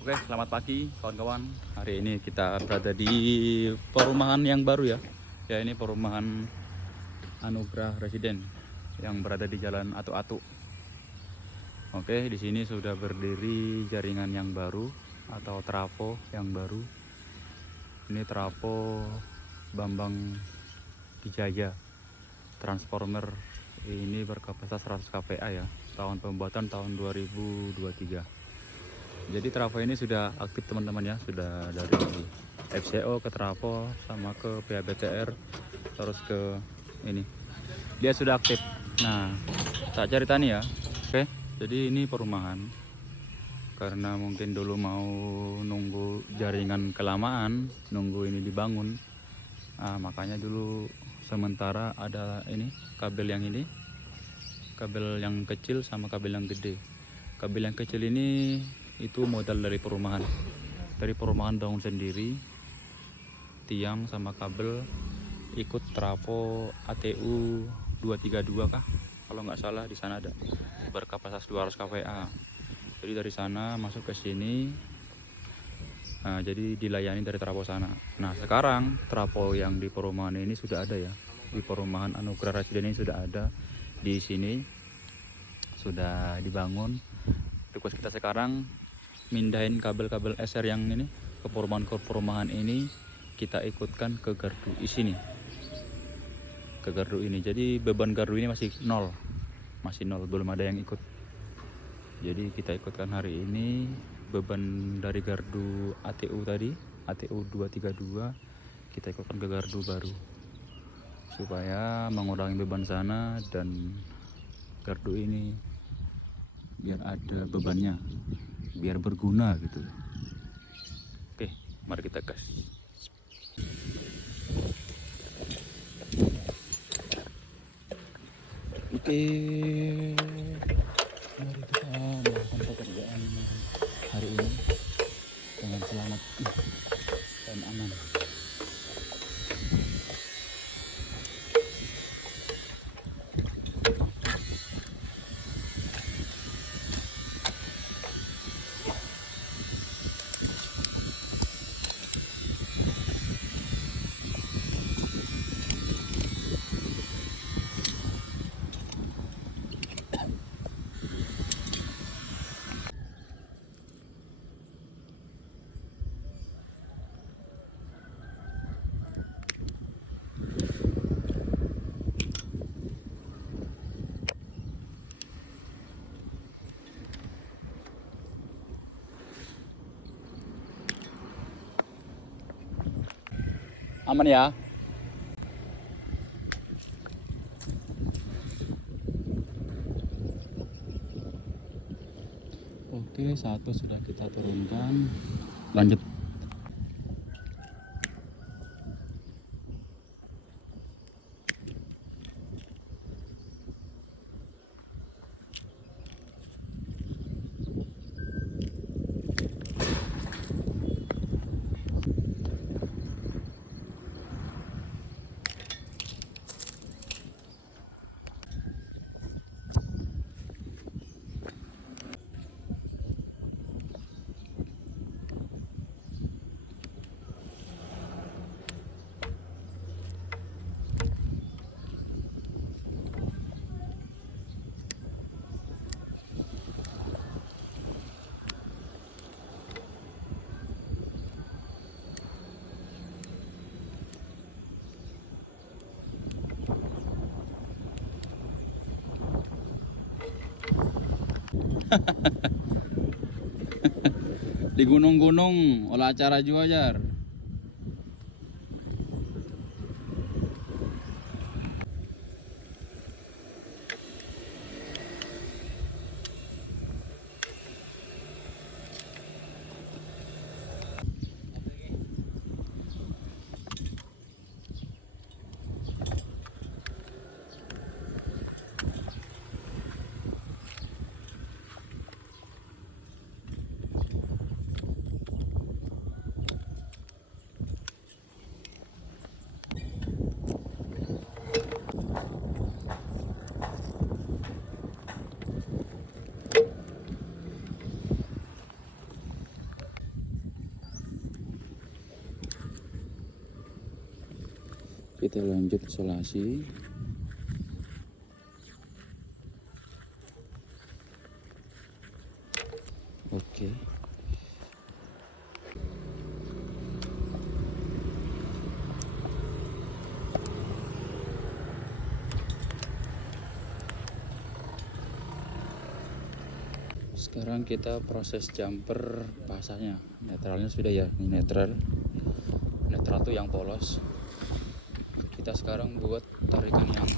Oke, selamat pagi kawan-kawan. Hari ini kita berada di perumahan yang baru ya. Ya, ini perumahan Anugrah Residen yang berada di Jalan Atu-Atu. Oke, di sini sudah berdiri jaringan yang baru atau trafo yang baru. Ini trafo Bambang Dijaya. Transformer ini berkapasitas 100 kVA ya. Tahun pembuatan tahun 2023. Jadi trafo ini sudah aktif teman-teman ya, sudah dari FCO ke trafo sama ke PABTR terus ke ini. Dia sudah aktif. Nah, tak cerita nih ya. Oke, jadi ini perumahan. Karena mungkin dulu mau nunggu jaringan kelamaan, nunggu ini dibangun. Nah, makanya dulu sementara ada ini kabel yang ini, kabel yang kecil sama kabel yang gede. Kabel yang kecil ini itu modal dari perumahan bangun sendiri, tiang sama kabel ikut trafo ATU 232 kah kalau nggak salah. Di sana ada berkapasitas 200 kVA. Jadi dari sana masuk ke sini. Nah, jadi dilayani dari trafo sana. Nah, sekarang trafo yang di perumahan ini sudah ada ya, di perumahan Anugrah Residen ini sudah ada. Di sini sudah dibangun. Tugas kita sekarang mindahin kabel-kabel SR yang ini ke perumahan ini, kita ikutkan ke gardu di sini, ke gardu ini. Jadi beban gardu ini masih nol, belum ada yang ikut. Jadi kita ikutkan hari ini beban dari gardu ATU tadi, ATU 232, kita ikutkan ke gardu baru supaya mengurangi beban sana dan gardu ini biar ada bebannya, biar berguna gitu. Oke, mari kita gas. Oke, mari kita melakukan pekerjaan hari ini dengan selamat dan aman. Aman ya. Oke, satu sudah kita turunkan. Lanjut. Di gunung-gunung olah acara juga jar. Kita lanjut isolasi. Oke. Sekarang kita proses jumper pasanya. Netralnya sudah ya, ini netral. Netral tuh yang polos. Kita sekarang buat tarikan yang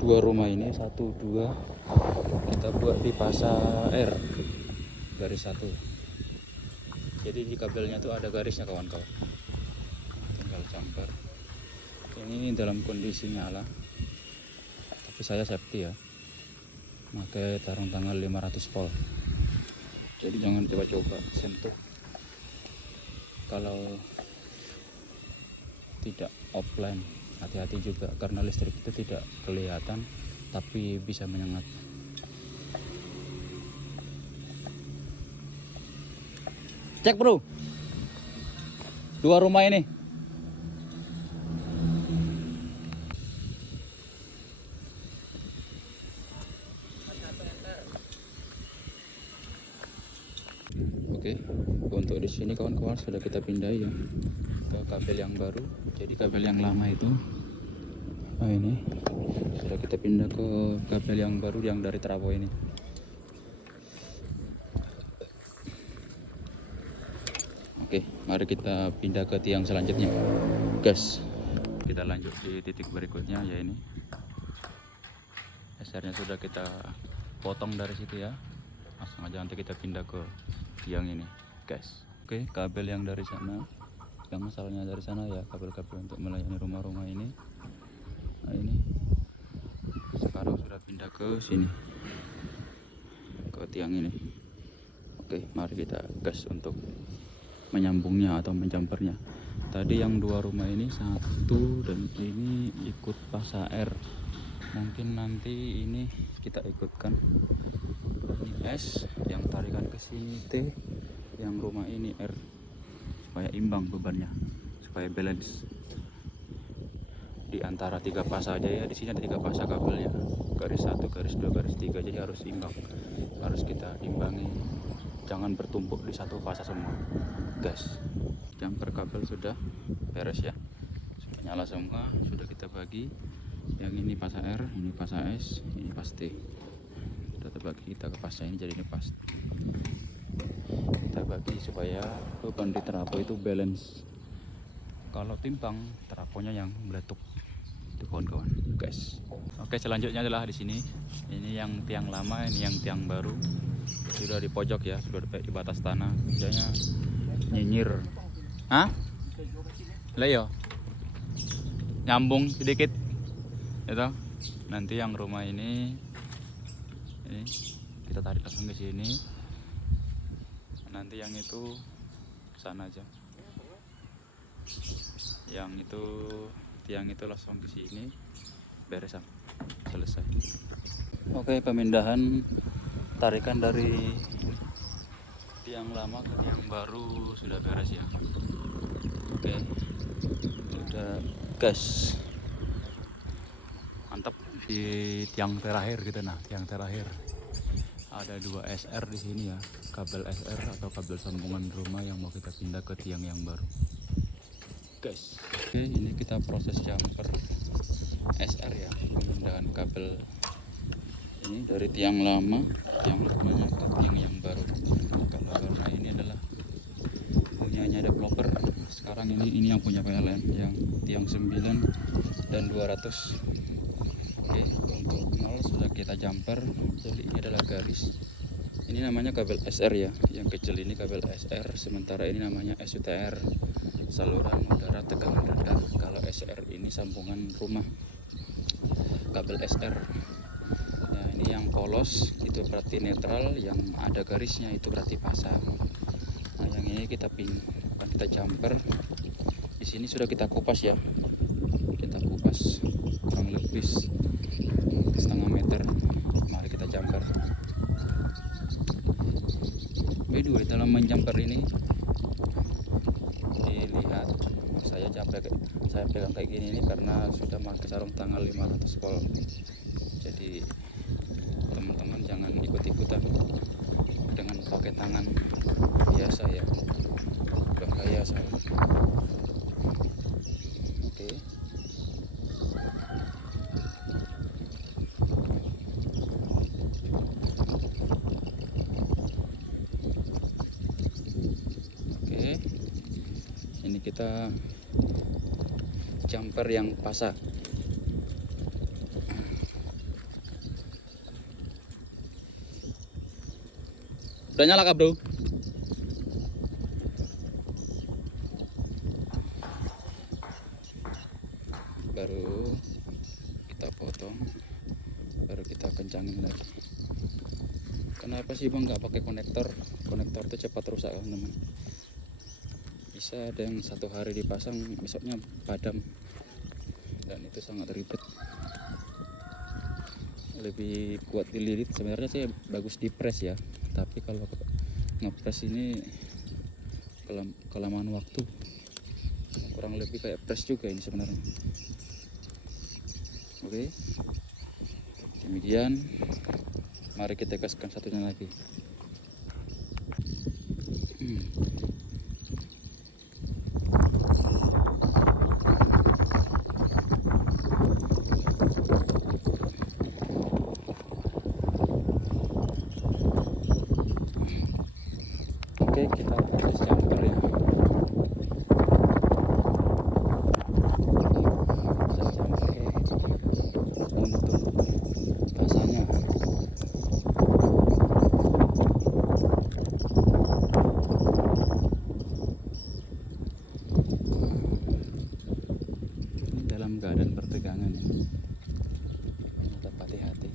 dua rumah ini, 1, 2. Kita buat di pasa R garis 1. Jadi di kabelnya tuh ada garisnya kawan-kawan. Tinggal jumper. Ini dalam kondisi nyala. Tapi saya safety ya. Pakai tarung tanggal 500 volt. Jadi jangan coba-coba sentuh kalau tidak offline. Hati-hati juga karena listrik itu tidak kelihatan tapi bisa menyengat. Cek bro, 2 rumah ini. Oke, untuk di sini kawan-kawan sudah kita pindah ya ke kabel yang baru. Jadi kabel yang lama itu, nah ini sudah kita pindah ke kabel yang baru yang dari trafo ini. Oke, mari kita pindah ke tiang selanjutnya, guys. Kita lanjut di titik berikutnya ya ini. SR-nya sudah kita potong dari situ ya. Langsung aja nanti kita pindah ke tiang ini, guys. Oke, kabel yang dari sana, yang asalnya dari sana ya, kabel-kabel untuk melayani rumah-rumah ini. Nah ini sekarang sudah pindah ke sini, ke tiang ini. Oke, mari kita gas untuk menyambungnya atau menjampernya. Tadi yang 2 rumah ini 1 dan ini ikut pasa R. Mungkin nanti ini kita ikutkan. Ini S, yang tarikan ke sini T, yang rumah ini R, supaya imbang bebannya, supaya balance. Di antara 3 pasa aja ya, di sini ada 3 pasa kabelnya, garis 1, garis 2, garis 3, jadi harus imbang, harus kita imbangi, jangan bertumpuk di satu pasa semua, gas. Jumper kabel sudah beres ya, sudah nyala semua, sudah kita bagi. Yang ini pasa R, ini pasa S, ini pas T. Sudah terbagi kita ke pasnya ini, jadi ini pas. Kita bagi supaya beban di trafo itu balance. Kalau timpang, trafonya yang meletup. Itu kawan-kawan, guys. Oke, selanjutnya adalah di sini. Ini yang tiang lama, ini yang tiang baru. Sudah di pojok ya, sudah di batas tanah. Biasanya nyinyir. Hah? Leo. Nyambung sedikit. Itu. Nanti yang rumah ini kita tarik langsung ke sini. Nanti yang itu sana aja. Yang itu tiang itu langsung ke sini, beres, selesai. Oke, pemindahan tarikan dari tiang lama ke tiang baru sudah beres ya. Oke, sudah gas. Mantap di tiang terakhir gitu. Nah, tiang terakhir ada 2 SR di sini ya, kabel SR atau kabel sambungan rumah yang mau kita pindah ke tiang yang baru, guys. Oke, ini kita proses jumper SR ya, pemindahan kabel ini dari tiang lama, tiang lamanya ke tiang yang baru. Kalau karena ini adalah punyanya developer. Sekarang ini yang punya PLN, yang tiang 9 dan 200. Oke, untuk 0 sudah kita jumper. Jadi ini adalah garis. Ini namanya kabel SR ya, yang kecil ini kabel SR, sementara ini namanya SUTR, saluran udara tegangan rendah. Kalau SR ini sambungan rumah, kabel SR. Nah, ini yang polos itu berarti netral, yang ada garisnya itu berarti pasang. Nah, yang ini kita jumper. Di sini sudah kita kupas ya, kita kupas kurang lebih setengah meter. Mari kita jumper. By the way, dalam menjumper ini dilihat Saya pegang kayak gini ini karena sudah pakai sarung tangan 500 volt. Jadi teman-teman jangan ikut-ikutan dengan pakai tangan biasa ya, bahaya saya. Oke. Ini kita jumper yang pasang. Udah nyala kah, bro? Baru kita potong, baru kita kencangin lagi. Kenapa sih bang nggak pakai konektor? Konektor itu cepat rusak kan teman. Bisa ada yang 1 hari dipasang, besoknya padam, dan itu sangat ribet. Lebih kuat dililit. Sebenarnya sih bagus di press ya, tapi kalau ngepres ini kelamaan waktu, kurang lebih kayak press juga ini sebenarnya. Oke, demikian. Mari kita gaskan satunya lagi. Oke, kita proses jumper ya. Proses jumper untuk pasangnya. Ini dalam keadaan pertegangan ya. Tetap hati-hati.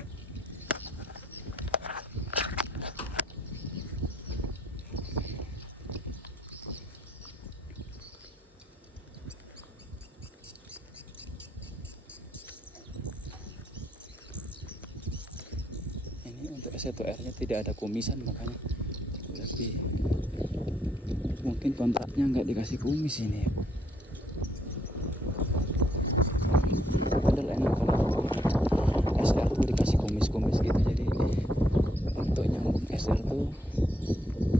Untuk S1R nya tidak ada komisan, makanya lebih mungkin kontraknya nggak dikasih kumis ini ya. Padahal enak kalau SR tuh dikasih kumis-kumis gitu, jadi untuk nyambung SR tuh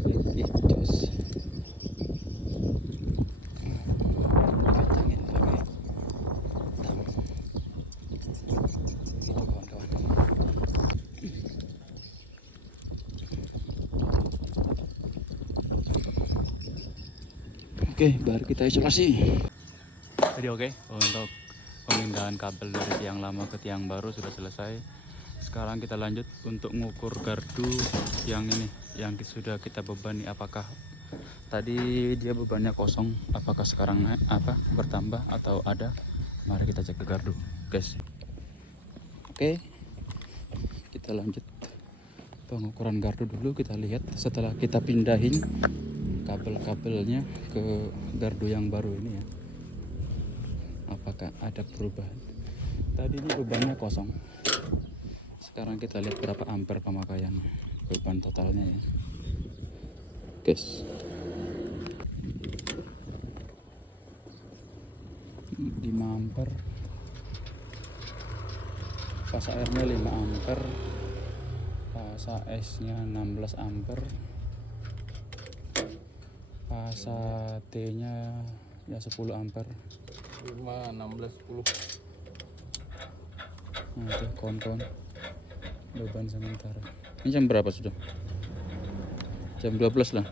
lebih jos. Dikacangin pakai tam gitu kawan-kawan. Oke, baru kita isolasi. Jadi oke, untuk pemindahan kabel dari tiang lama ke tiang baru sudah selesai. Sekarang kita lanjut untuk mengukur gardu yang ini, yang sudah kita bebani. Apakah tadi dia bebannya kosong, apakah sekarang bertambah atau ada? Mari kita cek ke gardu, guys. Oke, kita lanjut pengukuran gardu dulu. Kita lihat setelah kita pindahin kabel-kabelnya ke gardu yang baru ini ya, apakah ada perubahan. Tadi ini bebannya kosong, sekarang kita lihat berapa ampere pemakaian beban totalnya ya guys. 5 ampere, fasa airnya 5 ampere, fasa S nya 16 ampere, fasa T nya ya 10 ampere. 5, 16, 10. Nah itu kawan-kawan beban sementara. Ini jam berapa sudah? Jam 12 lah.